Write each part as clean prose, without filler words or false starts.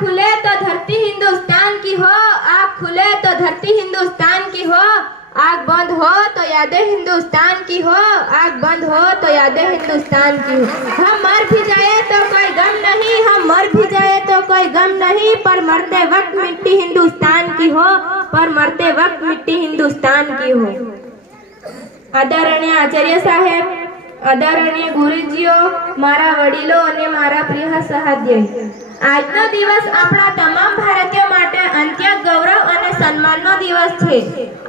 खुले तो धरती हिंदुस्तान की हो, आँख खुले तो धरती हिंदुस्तान की हो, आँख बंद हो तो यादें हिंदुस्तान की हो, आँख बंद हो तो यादें हिंदुस्तान की हो। हम मर भी जाए तो कोई गम नहीं, हम मर भी जाए तो कोई गम नहीं, पर मरते वक्त मिट्टी हिंदुस्तान की हो, पर मरते वक्त मिट्टी हिंदुस्तान की हो। आदरणीय आचार्य साहेब, आदरणीय गुरुजीओ, मारा वडीलो અને મારા પ્રિય સહાધ્યાય, આજનો દિવસ આપણા તમામ ભારતીયો માટે અત્યંત ગૌરવ અને સન્માનનો દિવસ છે।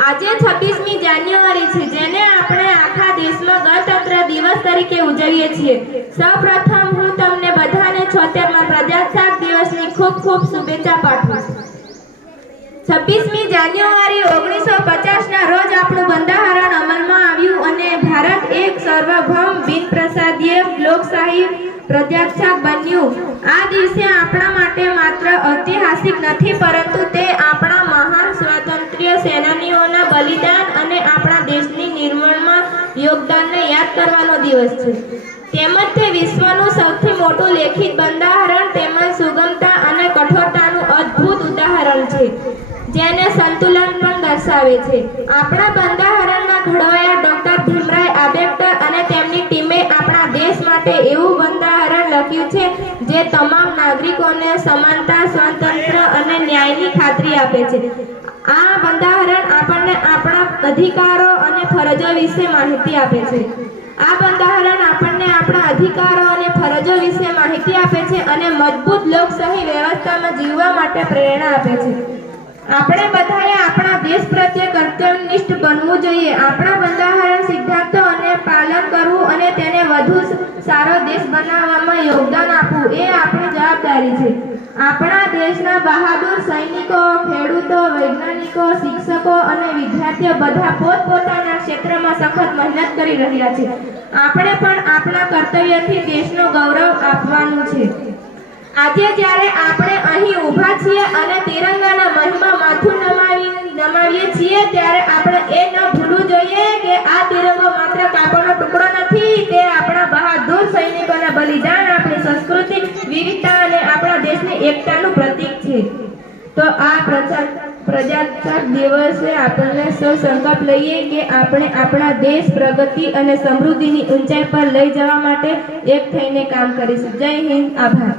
આજે 26મી જાન્યુઆરી છે, જેને આપણે આખા દેશમાં ગણતંત્ર દિવસ તરીકે ઉજવીએ છીએ। સૌપ્રથમ હું તમને બધાને 76મા પ્રજાસત્તાક દિવસની ખૂબ ખૂબ શુભેચ્છા પાઠવું છું। 26મી જાન્યુઆરી 1950ના રોજ આપણું બંધારણ અમલમાં આવ્યું અને ભારત એક સાર્વભૌમ બિનપ્રસાદીય લોકશાહી પ્રજાસત્તાક બન્યું। આ દિવસે આપણા માટે માત્ર ઐતિહાસિક નથી, પરંતુ તે આપણા મહાન સ્વાતંત્ર્ય સેનાનીઓના બલિદાન અને આપણા દેશની નિર્માણમાં યોગદાનને યાદ કરવાનો દિવસ છે। તેમજ તે વિશ્વનું સૌથી મોટું લેખિત બંધારણ તેમજ સુગમતા અને કઠોરતાનું અદ્ભુત ઉદાહરણ છે, જેને સંતુલન પણ દર્શાવે છે। આપણા બંધારણમાં ઘડવાયા ડોક્ટર ભીમરાવ આંબેડકર અને તેમની ટીમે આપણા દેશ માટે એવું બંધારણ લખ્યું છે જે તમામ નાગરિકોને સમાનતા, સ્વાતંત્ર્ય અને ન્યાયની ખાતરી આપે છે। આ બંધારણ આપણને આપણા અધિકારો અને ફરજો વિશે માહિતી આપે છે। આ બંધારણ આપણને આપણા અધિકારો અને ફરજો વિશે માહિતી આપે છે અને મજબૂત લોકશાહી વ્યવસ્થામાં જીવવા માટે પ્રેરણા આપે છે। આપણે બધાએ આપણા દેશ પ્રત્યે કર્તવ્યનિષ્ઠ બનવું જોઈએ। આપણા બંધારણ સિદ્ધાંતોને પાલન કરવું અને તેને વધુ સારો દેશ બનાવવામાં યોગદાન આપવું એ આપણી જવાબદારી છે। આપણા દેશના બહાદુર સૈનિકો, ખેડૂતો, વૈજ્ઞાનિકો, શિક્ષકો અને વિદ્યાર્થીઓ બધા પોતપોતાના ક્ષેત્રમાં સખત મહેનત કરી રહ્યા છે। આપણે પણ આપણા કર્તવ્યથી દેશનું ગૌરવ આપવાનું છે। આજે જ્યારે આપણે અહીં ઊભા છીએ અને તિરંગાના મહિમા માથું નમાવીએ છીએ, ત્યારે આપણે એ ન ભૂલવું જોઈએ કે આ તિરંગો માત્ર કાપડનો ટુકડો નથી, તે આપણા બહાદુર સૈનિકોના બલિદાન, આપણી સંસ્કૃતિ, વિવિધતા અને આપણા દેશની એકતાનું પ્રતીક છે। તો આ પ્રજાસત્તાક દિવસે આપણે સૌ સંકલ્પ લઈએ કે આપણે આપણા દેશ પ્રગતિ અને સમૃદ્ધિની ઊંચાઈ પર લઈ જવા માટે એક થઈને કામ કરીશું। જય હિન્દ, આભાર।